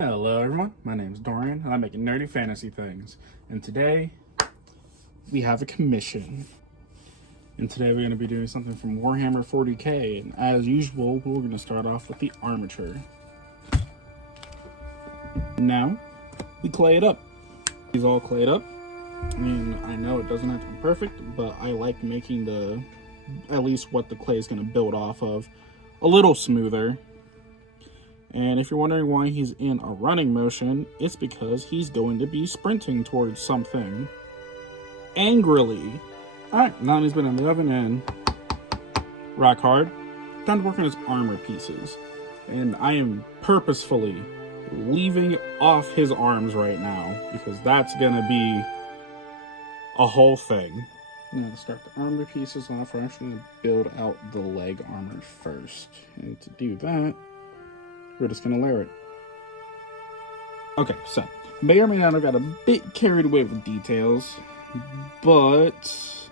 Hello everyone, my name is Dorian and I make nerdy fantasy things. And today we have a commission. And today we're going to be doing something from Warhammer 40k. And as usual, we're going to start off with the armature. Now, we clay it up. He's all clayed up. I mean, I know it doesn't have to be perfect, but I like making at least what the clay is going to build off of a little smoother. And if you're wondering why he's in a running motion, it's because he's going to be sprinting towards something. Angrily. Alright, now he's been in the oven and rock hard. Time to work on his armor pieces. And I am purposefully leaving off his arms right now, because that's going to be a whole thing. Now to start the armor pieces off, we're actually going to build out the leg armor first. And to do that, we're just going to layer it. Okay, so, may or may not have got a bit carried away with details, but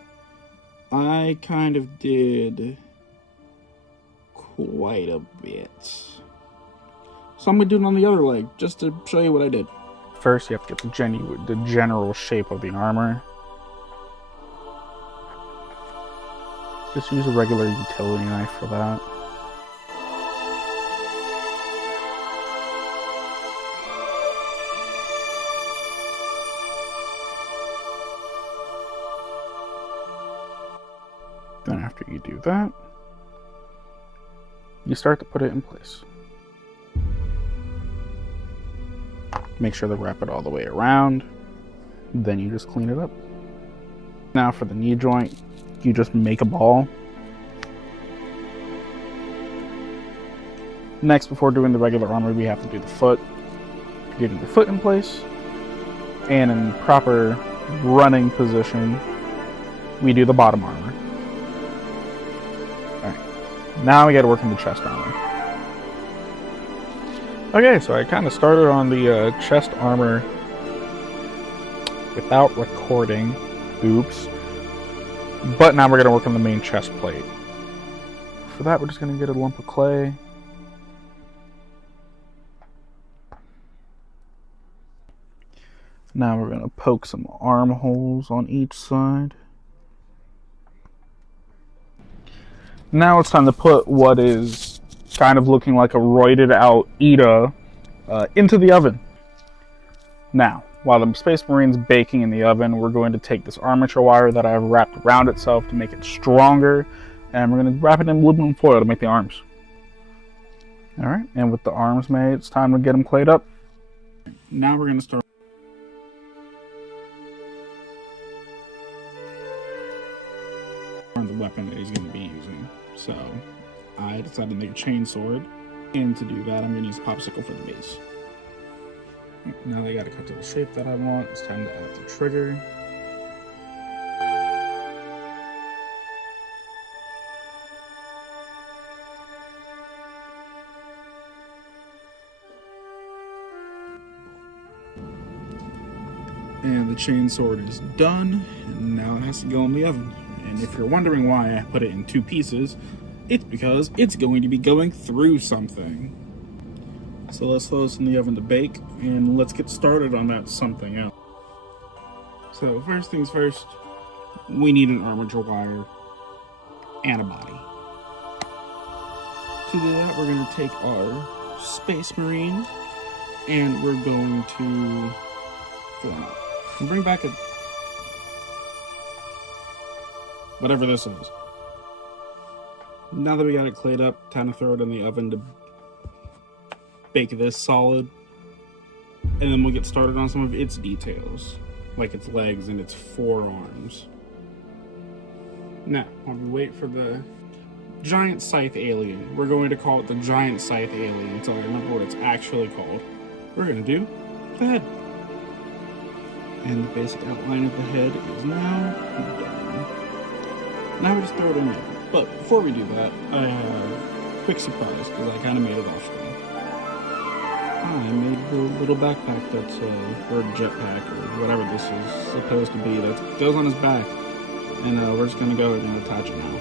I kind of did quite a bit. So I'm going to do it on the other leg, just to show you what I did. First, you have to get the general shape of the armor. Just use a regular utility knife for that. Then after you do that, you start to put it in place. Make sure to wrap it all the way around. Then you just clean it up. Now for the knee joint, you just make a ball. Next, before doing the regular armor, we have to do the foot. Getting the foot in place and in proper running position, we do the bottom armor. Now we gotta work on the chest armor. Okay, so I kind of started on the chest armor without recording. Oops. But now we're gonna work on the main chest plate. For that, we're just gonna get a lump of clay. Now we're gonna poke some armholes on each side. Now it's time to put what is kind of looking like a roided out Ida into the oven. Now, while the Space Marine's baking in the oven, we're going to take this armature wire that I've wrapped around itself to make it stronger, and we're going to wrap it in aluminum foil to make the arms. Alright, and with the arms made, it's time to get them clayed up. Now we're going to start on the weapon that he's going to be using. So, I decided to make a chain sword, and to do that, I'm going to use a popsicle for the base. Now that I got it cut to the shape that I want, it's time to add the trigger. And the chain sword is done, and now it has to go in the oven. And if you're wondering why I put it in two pieces, it's because it's going to be going through something. So let's throw this in the oven to bake, and let's get started on that something else. So first things first, we need an armature wire and a body. To do that, we're going to take our Space Marine, and we're going to throw it out. And bring back a whatever this is. Now that we got it clayed up, time to throw it in the oven to bake this solid. And then we'll get started on some of its details, like its legs and its forearms. Now, while we wait for the giant scythe alien, we're going to call it the giant scythe alien until I remember what it's actually called. We're going to do the head. And the basic outline of the head is now done. Now we just throw it in there. But before we do that, I have a quick surprise, because I kind of made it off screen. I made a little backpack that's, or a jetpack, or whatever this is supposed to be, that goes on his back. And we're just going to go ahead and attach it now,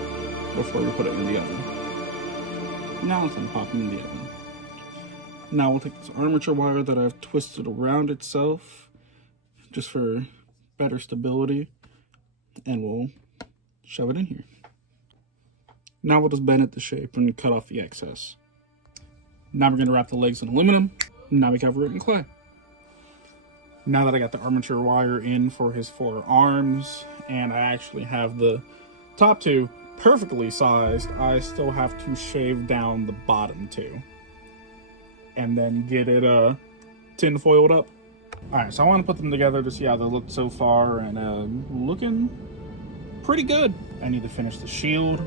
before we put it in the oven. Now it's time to pop it in the oven. Now we'll take this armature wire that I've twisted around itself, just for better stability, and we'll shove it in here. Now we'll just bend it to shape and cut off the excess. Now we're gonna wrap the legs in aluminum. Now we cover it in clay. Now that I got the armature wire in for his 4 arms, and I actually have the top 2 perfectly sized, I still have to shave down the bottom 2. And then get it tin foiled up. Alright, so I want to put them together to see how they look so far, and looking pretty good. I need to finish the shield.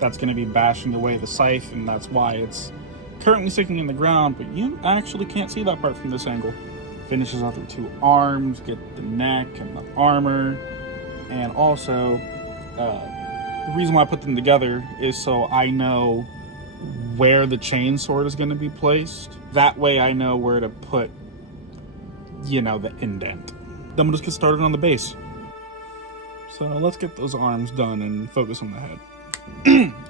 That's going to be bashing away the scythe, and that's why it's currently sticking in the ground, but you actually can't see that part from this angle. Finishes off the 2 arms, get the neck and the armor, and also the reason why I put them together is so I know where the chain sword is going to be placed. That way I know where to put, you know, the indent. Then we'll just get started on the base. So let's get those arms done and focus on the head.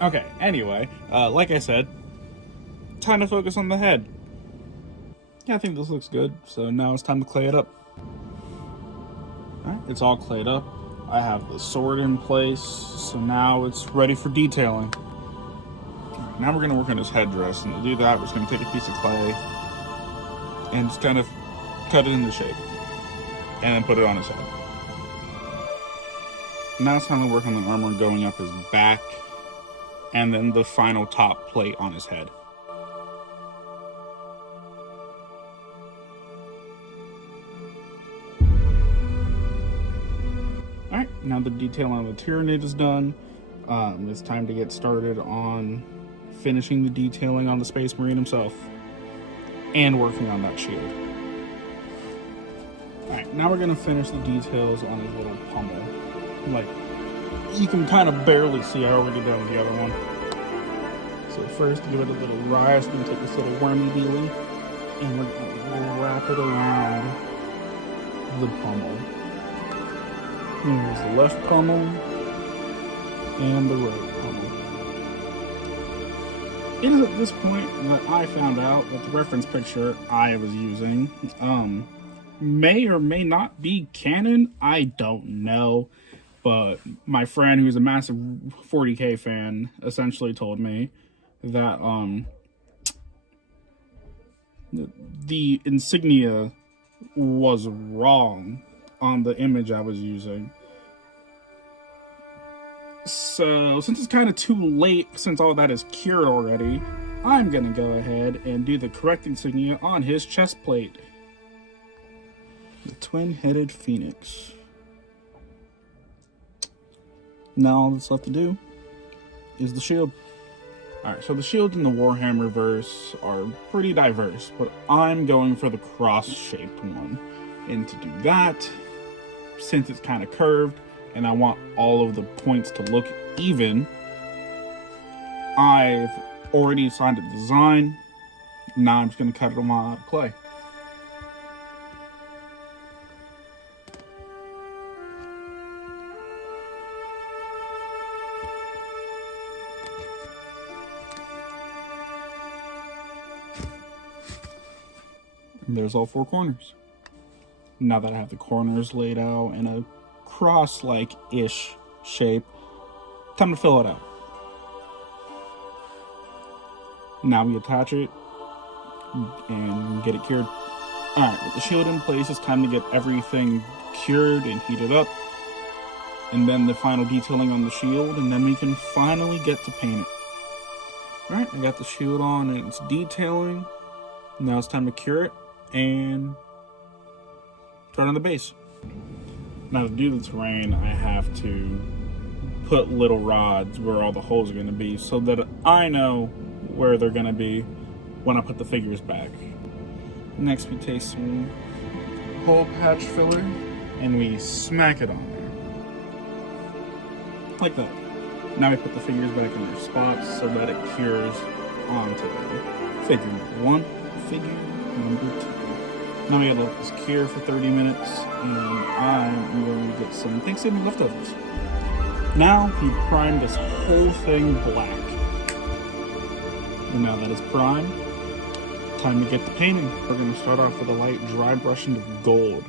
Okay, anyway, like I said, time to focus on the head. Yeah, I think this looks good, so now it's time to clay it up. Alright, it's all clayed up. I have the sword in place, so now it's ready for detailing. Now we're going to work on his headdress, and to do that, we're just going to take a piece of clay and just kind of cut it into shape, and then put it on his head. Now it's time to work on the armor going up his back, and then the final top plate on his head. Alright, now the detailing on the Tyranid is done. It's time to get started on finishing the detailing on the Space Marine himself, and working on that shield. Alright, now we're going to finish the details on his little pommel. Like, you can kind of barely see. I already done the other one. So first, give it a little rise. We're going to take this little wormy dealy, and we're going to wrap it around the pommel. Here's the left pommel, and the right pommel. It is at this point that I found out that the reference picture I was using may or may not be canon. I don't know. But my friend, who's a massive 40K fan, essentially told me that the insignia was wrong on the image I was using. So, since it's kind of too late, since all that is cured already, I'm going to go ahead and do the correct insignia on his chest plate. The twin-headed phoenix. Now all that's left to do is the shield. Alright, so the shields in the Warhammer verse are pretty diverse, but I'm going for the cross-shaped one. And to do that, since it's kind of curved, and I want all of the points to look even, I've already assigned a design. Now I'm just going to cut it on out of clay. And there's all 4 corners. Now that I have the corners laid out in a cross-like-ish shape, time to fill it out. Now we attach it and get it cured. Alright, with the shield in place, it's time to get everything cured and heated up. And then the final detailing on the shield, and then we can finally get to paint it. Alright, I got the shield on and it's detailing. Now it's time to cure it and start on the base. Now to do the terrain, I have to put little rods where all the holes are going to be so that I know where they're going to be when I put the figures back. Next we take some hole patch filler and we smack it on there. Like that. Now we put the figures back in their spots so that it cures onto them. Figure number 1, figure number 2. Now we gotta let this cure for 30 minutes, and I'm going to get some Thanksgiving leftovers. Now we prime this whole thing black. And now that it's primed, Time to get the painting. We're going to start off with a light dry brushing of gold.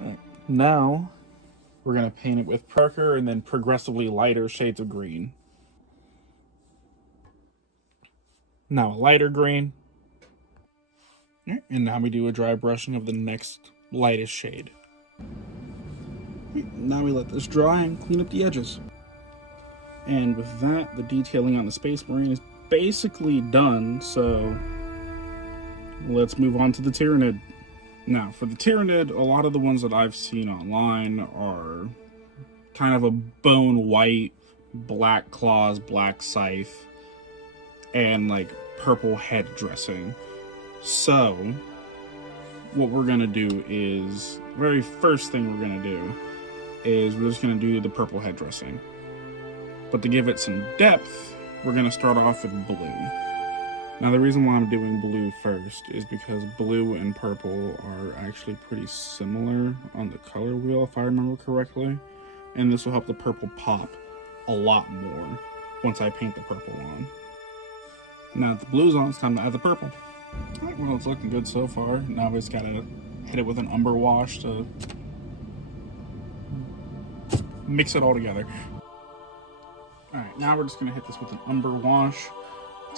All right. Now, we're going to paint it with darker and then progressively lighter shades of green. Now a lighter green. And now we do a dry brushing of the next lightest shade. Now we let this dry and clean up the edges. And with that, the detailing on the Space Marine is basically done, so let's move on to the Tyranid. Now, for the Tyranid, a lot of the ones that I've seen online are kind of a bone white, black claws, black scythe, and like purple head dressing. So, what we're gonna do is, the very first thing we're gonna do is we're just gonna do the purple head dressing. But to give it some depth, we're gonna start off with blue. Now the reason why I'm doing blue first is because blue and purple are actually pretty similar on the color wheel, if I remember correctly. And this will help the purple pop a lot more once I paint the purple on. Now that the blue's on, it's time to add the purple. Alright, well, it's looking good so far. Now we just gotta hit it with an umber wash to mix it all together. Alright, now we're just gonna hit this with an umber wash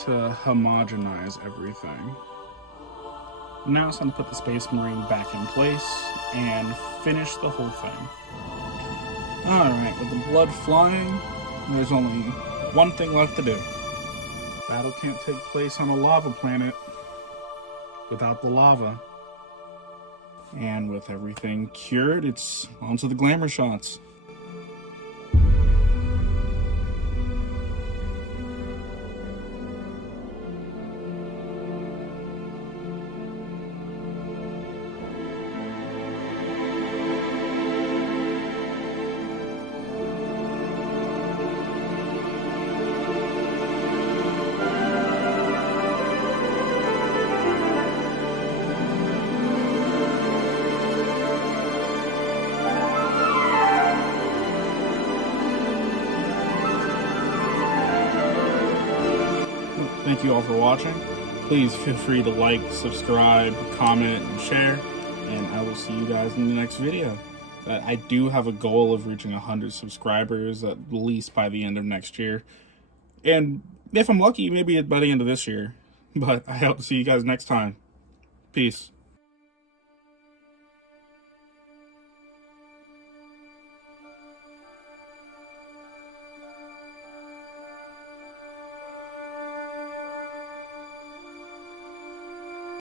to homogenize everything. Now it's time to put the Space Marine back in place and finish the whole thing. Alright, with the blood flying, there's only one thing left to do. Battle can't take place on a lava planet without the lava. And with everything cured, it's onto the glamour shots. Thank you all for watching. Please feel free to like, subscribe, comment, and share. And I will see you guys in the next video. I do have a goal of reaching 100 subscribers at least by the end of next year. And if I'm lucky, maybe by the end of this year. But I hope to see you guys next time. Peace.